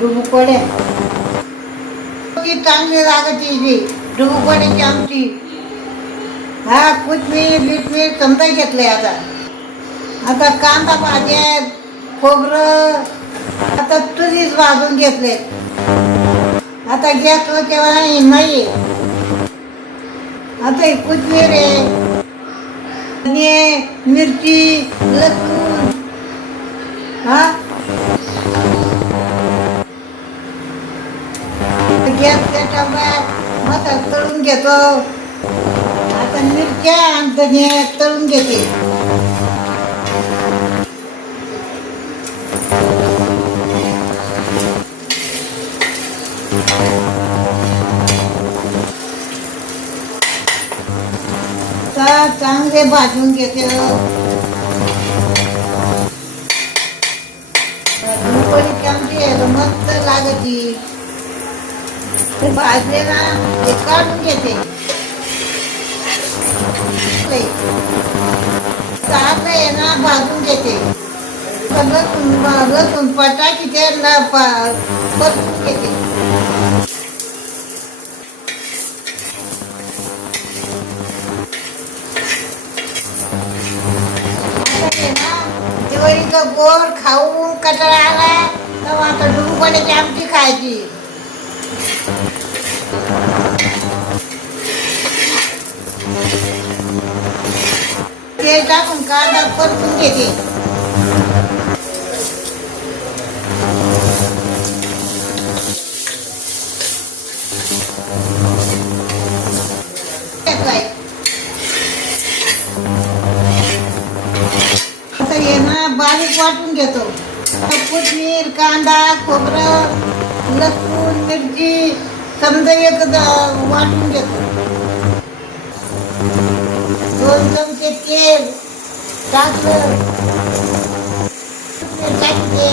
डुबुकोड्या ती चांगली लागायची जी डुबुकोड्याची आमची. हा कोथमीर बिटमीर समजा घेतलंय आता. आता कांदा भाज्या खोबरं आता तुझीच भाजून घेतले आता गॅसवर तेव्हा नाही नाही. आता ही कोथमीर आहे. मिरची लसूण. हा? घेतो. आता मिरच्या आणि धने तळून घेते. चांगले भाजून घेते. आमची मस्त लागती. ते भाजले ना ते काढून घेते. साखर आहे ना भाजून घेते. सगळं लसूण लसूण पटाकी ते परतून घेते. गोड खाऊन कटाळा आला तर आता डुबुपाण्याची आमची खायची. तेल टाकून कांदा परतून घेते. आता बारीक वाटून घेतो. कोथमीर कांदा खोबरं लसूण मिरची समजा एक द- वाटून घेतो. दोन चमचे तेल टाकलं टाकते?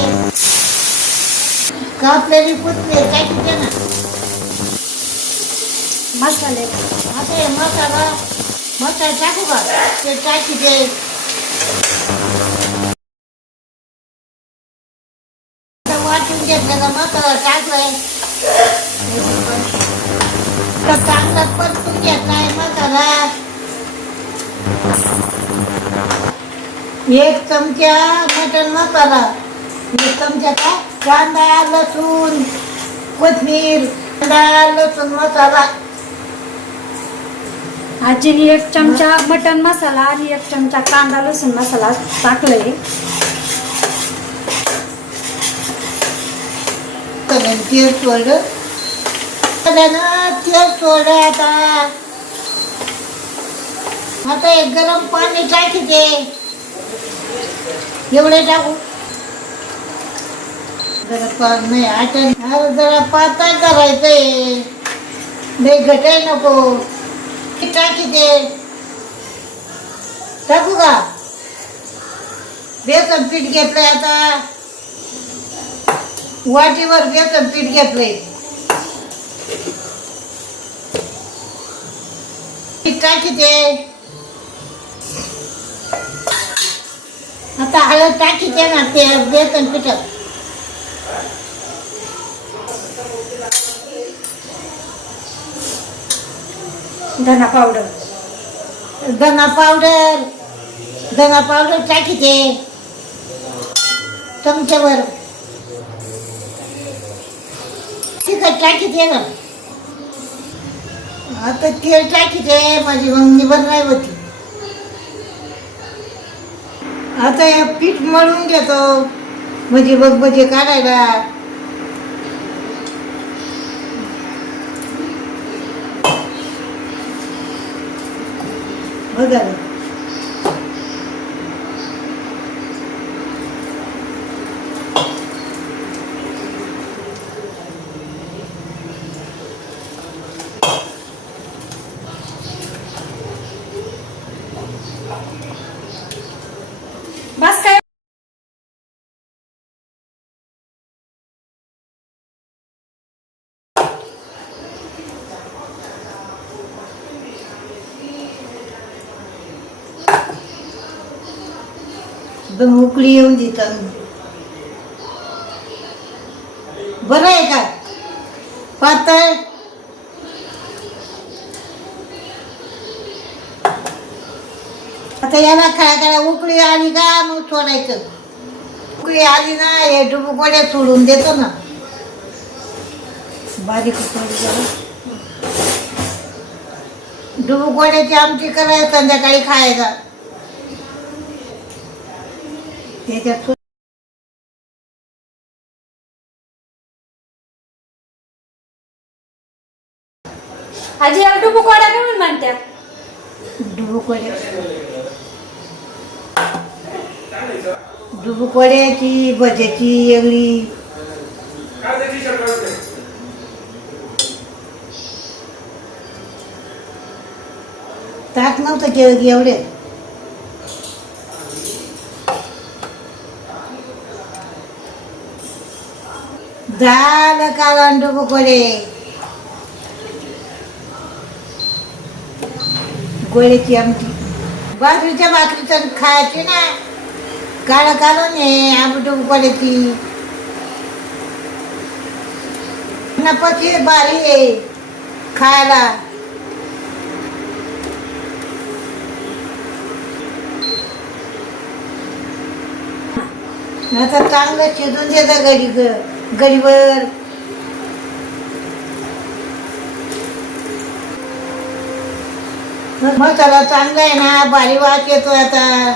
कापलेली कोथमीर टाकते ना. मसाले. आता मसाला मसाला टाकू का? ते टाकते. आता घेतलं का मसाला टाकलाय तर चांगला परतून घेतलाय मसाला एक चमचा मटन मसाला एक चमचा काय कांदा लसूण कोथमीर कांदा लसूण मसाला आजीने एक चमचा मटन मसाला आणि एक चमचा कांदा लसूण मसाला टाकलाय. कमी तेल तेल आता. आता एक गरम पाणी टाकीते एवढे टाकू. जरा पा नाही आटण जरा पातळ करायचंय. लई घटाय नको. टाकीते टाकू का? बेसन पीठ घेतलंय आता. वाटीवर बेसन पीठ घेतलंय. पीठ टाकीते आता हळद टाकीते ना ते बेसन पिठात धना पावडर. धना पावडर. धना पावडर टाकीते चमच्यावर तिखट ये ना आता तेल आहे? माझी मम्मी बनवाय होती. आता हे पीठ मळून घेतो. म्हणजे बघ म्हणजे काढायला. बघा बस काय? एकदम उकळी येऊन देतात बरं आहे का? पातळ आता याला काय करा उकळी आली का मग सोडायचं. उकळी आली ना हे डुबुकोड्या सोडून देतो ना. बारीक. डुबुकोड्याची आमटी करायला संध्याकाळी खायचा त्याच्यात आजी या डुबू कोड्या म्हणून म्हणतात डुबुकोड्या डुबुकोड्याची भज्याची एवढी. ताक नव्हतं के एवढे. झालं काला डुबुकोडे गोळ्याची आमची बाजरीच्या भाकरी तर खायची ना. काळं काढून ये आमटू गोळ्याची नपाची बारी आहे खायला. आता चांगलं शिजून देतं गडी गडीवर मसाला चांगला आहे ना भारी वास येतो आता.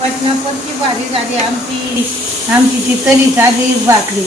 पटनापटची भारी झाली आमची. आमची ती तरी झाली भाकरी